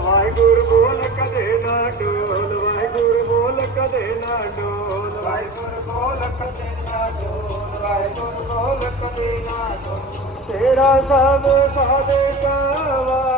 ਵਾਹਿਗੁਰੂ ਬੋਲ ਕਦੇ ਨਾ ਡੋਲ ਵਾਹਿਗੁਰੂ ਬੋਲ ਕਦੇ ਨਾ ਡੋਲ ਵਾਹਿਗੁਰੂ ਬੋਲ ਕਦੇ ਨਾ ਡੋਲ ਵਾਹਿਗੁਰੂ ਬੋਲ ਕਦੇ ਨਾ ਡੋਲ ਤੇਰਾ ਸਭ ਸਾਦੇ ਕਾਵਾ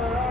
Yeah.